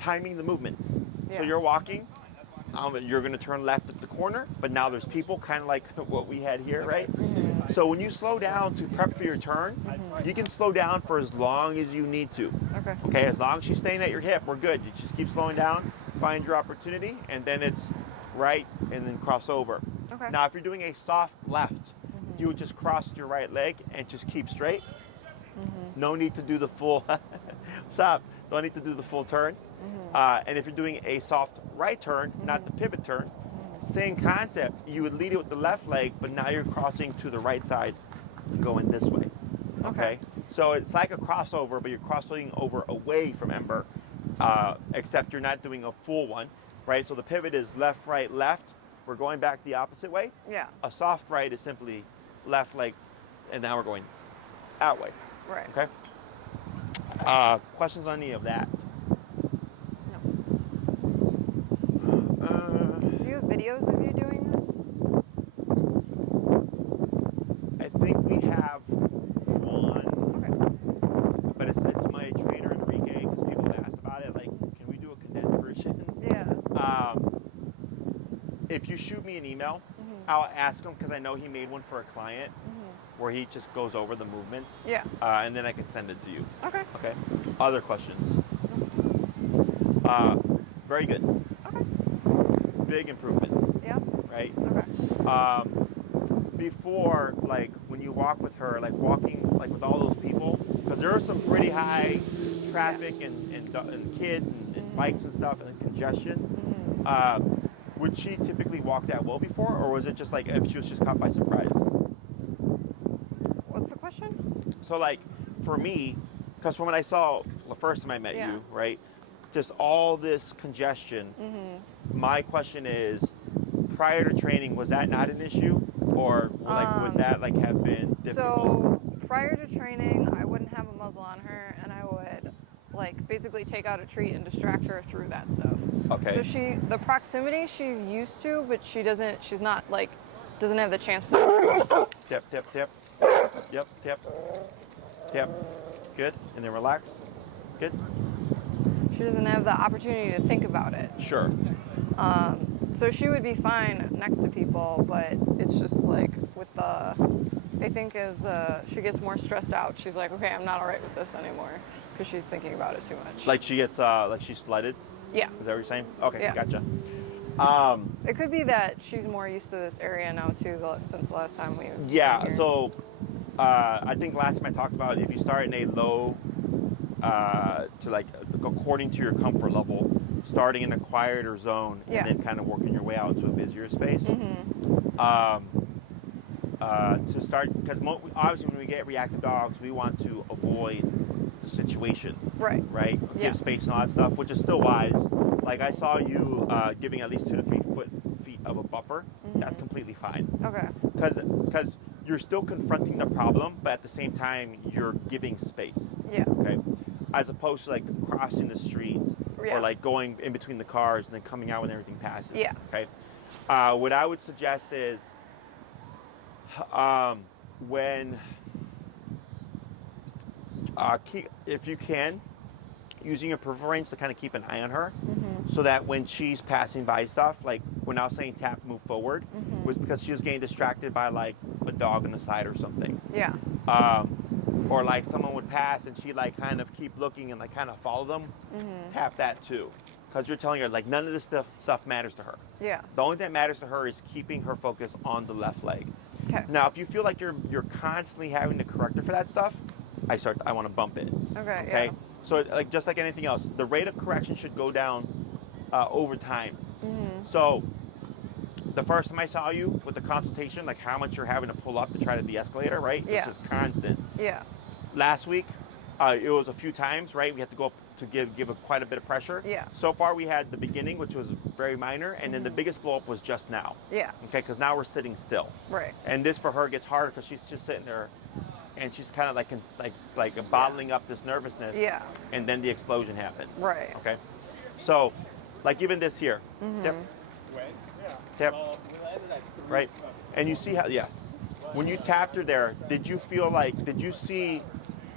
timing the movements. Yeah. So you're walking, you're going to turn left at the corner, but now there's people, kind of like what we had here, right? So when you slow down to prep for your turn, you can slow down for as long as you need to. Okay. Okay, as long as she's staying at your hip, we're good. You just keep slowing down, find your opportunity, and then it's right and then cross over. Okay. Now, if you're doing a soft left, you would just cross your right leg and just keep straight. No need to do the full, stop. Don't need to do the full turn. And if you're doing a soft right turn, not the pivot turn, same concept. You would lead it with the left leg, but now you're crossing to the right side, going this way. Okay. So it's like a crossover, but you're crossing over away from Ember, except you're not doing a full one, right? So the pivot is left, right, left. We're going back the opposite way. Yeah. A soft right is simply left leg, and now we're going that way. Right. Okay. Questions on any of that? No. Do you have videos of you doing this? I think we have one. Okay. But it's my trainer Enrique, because people have asked about it. Like, can we do a condensed version? Yeah. If you shoot me an email, I'll ask him because I know he made one for a client where he just goes over the movements. Yeah. And then I can send it to you. Okay. Okay. Other questions? Very good. Okay. Big improvement. Yeah. Right? Okay. Before, like when you walk with her, like walking like with all those people, because there are some pretty high traffic and kids and bikes and stuff and congestion. Would she typically walk that well before, or was it just like if she was just caught by surprise? What's the question? So like for me, because from when I saw the first time I met you, right, just all this congestion. My question is, prior to training, was that not an issue, or like would that like have been difficult? So prior to training, I wouldn't have a muzzle on her, and I would like basically take out a treat and distract her through that stuff. Okay. So the proximity she's used to, but she's not like, doesn't have the chance to. Tip, tip, tip. Yep, tip. Tip. Good. And then relax. Good. She doesn't have the opportunity to think about it. Sure. So she would be fine next to people, but it's just like with I think as she gets more stressed out, she's like, okay, I'm not all right with this anymore, because she's thinking about it too much. Like she gets, like she's sledded? Yeah. Is that what you're saying? Okay, Yeah. gotcha. It could be that she's more used to this area now too, since the last time we. Yeah. So, I think last time I talked about if you start in a low, to like according to your comfort level, starting in a quieter zone and then kind of working your way out into a busier space. To start, because obviously when we get reactive dogs, we want to avoid the situation. Right. Right? Yeah. Give space and all that stuff, which is still wise. Like I saw you giving at least 2 to 3 feet of a buffer. That's completely fine. Okay. Because you're still confronting the problem, but at the same time, you're giving space. Yeah. Okay? As opposed to like crossing the streets or like going in between the cars and then coming out when everything passes. Yeah. Okay. What I would suggest is when if you can, using your peripheral range to kind of keep an eye on her, so that when she's passing by stuff, like when I was saying tap, move forward, was because she was getting distracted by like a dog on the side or something. Yeah. Or like someone would pass and she'd like kind of keep looking and like kind of follow them. Tap that too, because you're telling her like none of this stuff matters to her. Yeah. The only thing that matters to her is keeping her focus on the left leg. Okay. Now, if you feel like you're constantly having to correct her for that stuff, I want to bump it. Okay. Okay. Yeah. So like just like anything else, the rate of correction should go down over time. So the first time I saw you with the consultation, like how much you're having to pull up to try to de-escalate her, right? Yeah. This is constant. Yeah. Last week, it was a few times, right? We had to go up to give quite a bit of pressure. Yeah. So far, we had the beginning, which was very minor, and then the biggest blow up was just now. Yeah. Okay, because now we're sitting still. Right. And this for her gets harder because she's just sitting there, and she's kind of like bottling up this nervousness. Yeah. And then the explosion happens. Right. Okay. So, like even this here. Yep. Yep. Right. And you see how, yes. When you tapped her there, did you see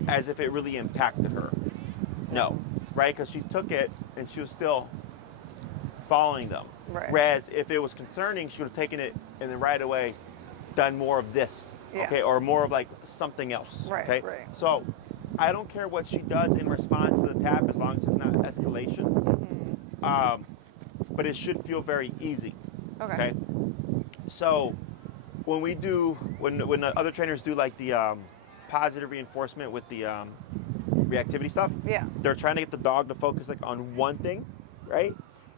as if it really impacted her? No. Right? Because she took it and she was still following them. Right. Whereas if it was concerning, she would have taken it and then right away done more of this. Yeah. Okay. Or more of like something else. Right. Okay. Right. So I don't care what she does in response to the tap as long as it's not escalation. But it should feel very easy. Okay. So when the other trainers do like the positive reinforcement with the reactivity stuff, Yeah. they're trying to get the dog to focus like on one thing, right?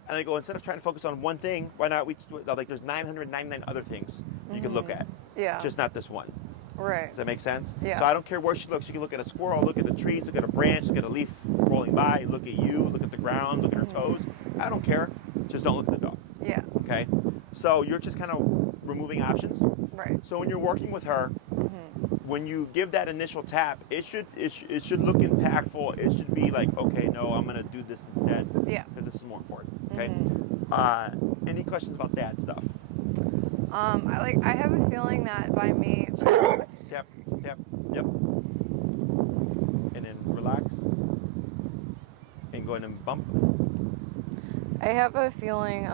And they go, instead of trying to focus on one thing, why not there's 999 other things you can look at. Yeah. Just not this one. Right. Does that make sense? Yeah. So I don't care where she looks. She can look at a squirrel, look at the trees, look at a branch, look at a leaf rolling by, look at you, look at the ground, look at her toes. I don't care. Just don't look at the dog. Yeah. Okay? So you're just kind of removing options. Right. So when you're working with her, when you give that initial tap, it should look impactful. It should be like, okay, no, I'm gonna do this instead. Yeah. Because this is more important. Okay. Any questions about that stuff? I have a feeling that by me. Yep. And then relax. And go ahead and bump. I have a feeling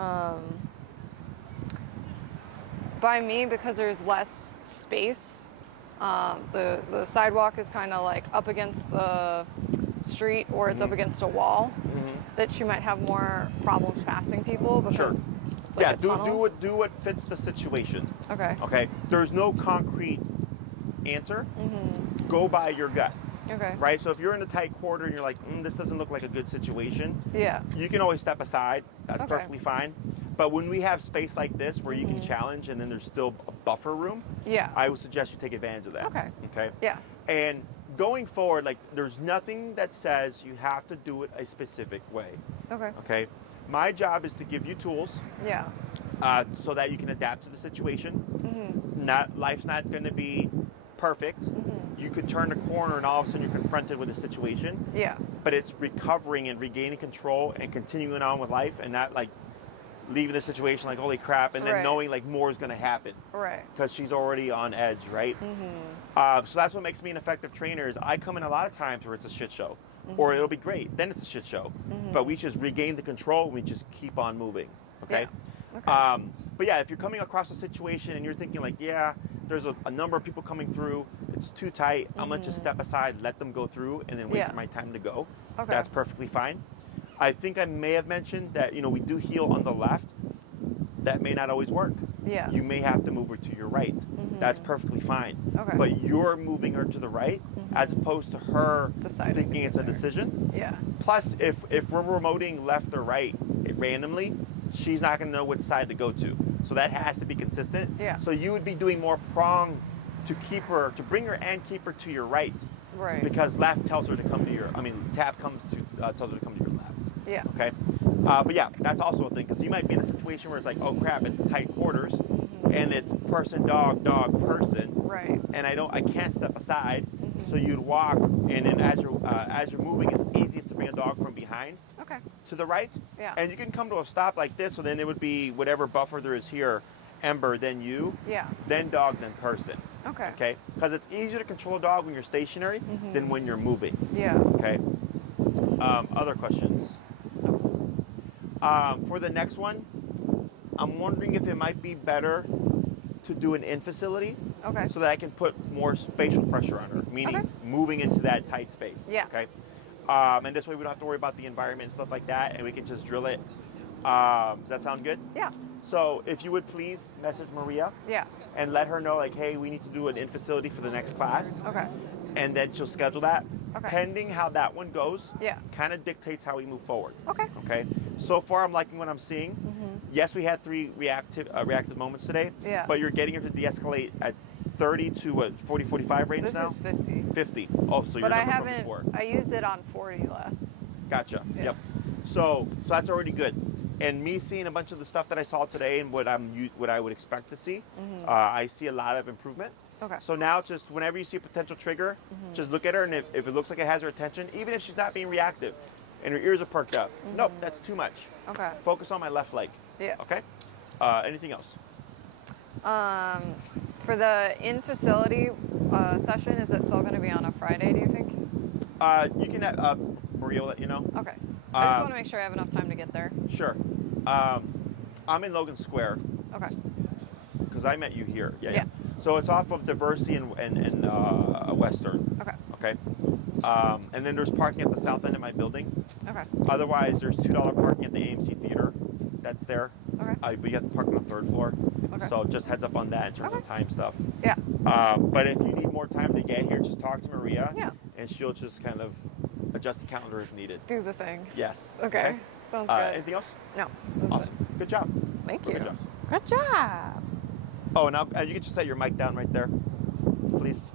by me, because there's less space, the sidewalk is kind of like up against the street or it's up against a wall, that she might have more problems passing people because it's like a tunnel. do what fits the situation. Okay. Okay. There's no concrete answer. Go by your gut. Okay. Right? So if you're in a tight quarter and you're like, this doesn't look like a good situation, Yeah. you can always step aside. That's Okay. perfectly fine. But when we have space like this where you can challenge and then there's still a buffer room, Yeah. I would suggest you take advantage of that. Okay. Okay? Yeah. And going forward, like there's nothing that says you have to do it a specific way. Okay. Okay? My job is to give you tools Yeah. so that you can adapt to the situation. Life's not going to be perfect. You could turn a corner and all of a sudden you're confronted with a situation. Yeah. But it's recovering and regaining control and continuing on with life and not like leaving the situation like holy crap and then Right. knowing like more is going to happen Right. because she's already on edge, right? So that's what makes me an effective trainer is I come in a lot of times where it's a shit show or it'll be great, then it's a shit show. But we just regain the control and we just keep on moving, okay? Yeah. Okay. But yeah, if you're coming across a situation and you're thinking like, yeah, there's a number of people coming through, it's too tight, I'm gonna just step aside, let them go through, and then wait Yeah. for my time to go. Okay. That's perfectly fine. I think I may have mentioned that, we do heal on the left. That may not always work. Yeah. You may have to move her to your right. That's perfectly fine. Okay. But you're moving her to the right as opposed to her Deciding thinking to it's a move there. decision. Yeah. Plus, if we're remoting left or right randomly, she's not going to know which side to go to. So that has to be consistent. Yeah. So you would be doing more prong to bring her and keep her to your right. Right. Because left tells her to come to tap tells her to come to your left. Yeah. Okay. But yeah, that's also a thing because you might be in a situation where it's like, oh crap, it's tight quarters, and it's person, dog, person, Right. and I can't step aside. So you'd walk, and then as you're moving, it's easiest to bring coming a dog from behind Okay. to the right. Yeah. And you can come to a stop like this, so then it would be whatever buffer there is here, Ember, then you, Yeah. then dog, then person. Okay. Okay? Because it's easier to control a dog when you're stationary than when you're moving. Yeah. Okay? Other questions? For the next one, I'm wondering if it might be better to do an in-facility. Okay. So that I can put more spatial pressure on her, meaning moving into that tight space. Yeah. Okay. And this way we don't have to worry about the environment and stuff like that, and we can just drill it. Does that sound good? Yeah. So if you would please message Maria Yeah. and let her know, like, hey, we need to do an in-facility for the next class. Okay. And then she'll schedule that. Okay. Pending how that one goes, Yeah. kind of dictates how we move forward. Okay. Okay. So far, I'm liking what I'm seeing. Yes, we had 3 reactive moments today. Yeah. But you're getting her to de-escalate at 30 to what, 40, 45 range This now? is 50. 50. Oh, so you're But I number from haven't. before. I used it on 40 last. Gotcha. Yeah. Yep. So that's already good. And me seeing a bunch of the stuff that I saw today and what I would expect to see, I see a lot of improvement. Okay. So now just whenever you see a potential trigger, just look at her, and if it looks like it has her attention, even if she's not being reactive and her ears are perked up, nope, that's too much. Okay. Focus on my left leg. Yeah. Okay? Anything else? For the in-facility session, is it still going to be on a Friday, do you think? You can, Maria will let you know. Okay. I just want to make sure I have enough time to get there. Sure. I'm in Logan Square Okay. because I met you here. Yeah. Yeah. So it's off of Diversity and Western. Okay. Okay. And then there's parking at the south end of my building. Okay. Otherwise, there's $2 parking at the AMC Theater. That's there. Okay. But you have to park on the 3rd floor. Okay. So just heads up on that in terms Okay. of time stuff. Yeah. But if you need more time to get here, just talk to Maria. Yeah. And she'll just kind of adjust the calendar if needed. Do the thing. Yes. Okay. Sounds good. Anything else? No. That's Awesome. Good job. Thank you. Good job. Good job. Oh, and you can just set your mic down right there, please.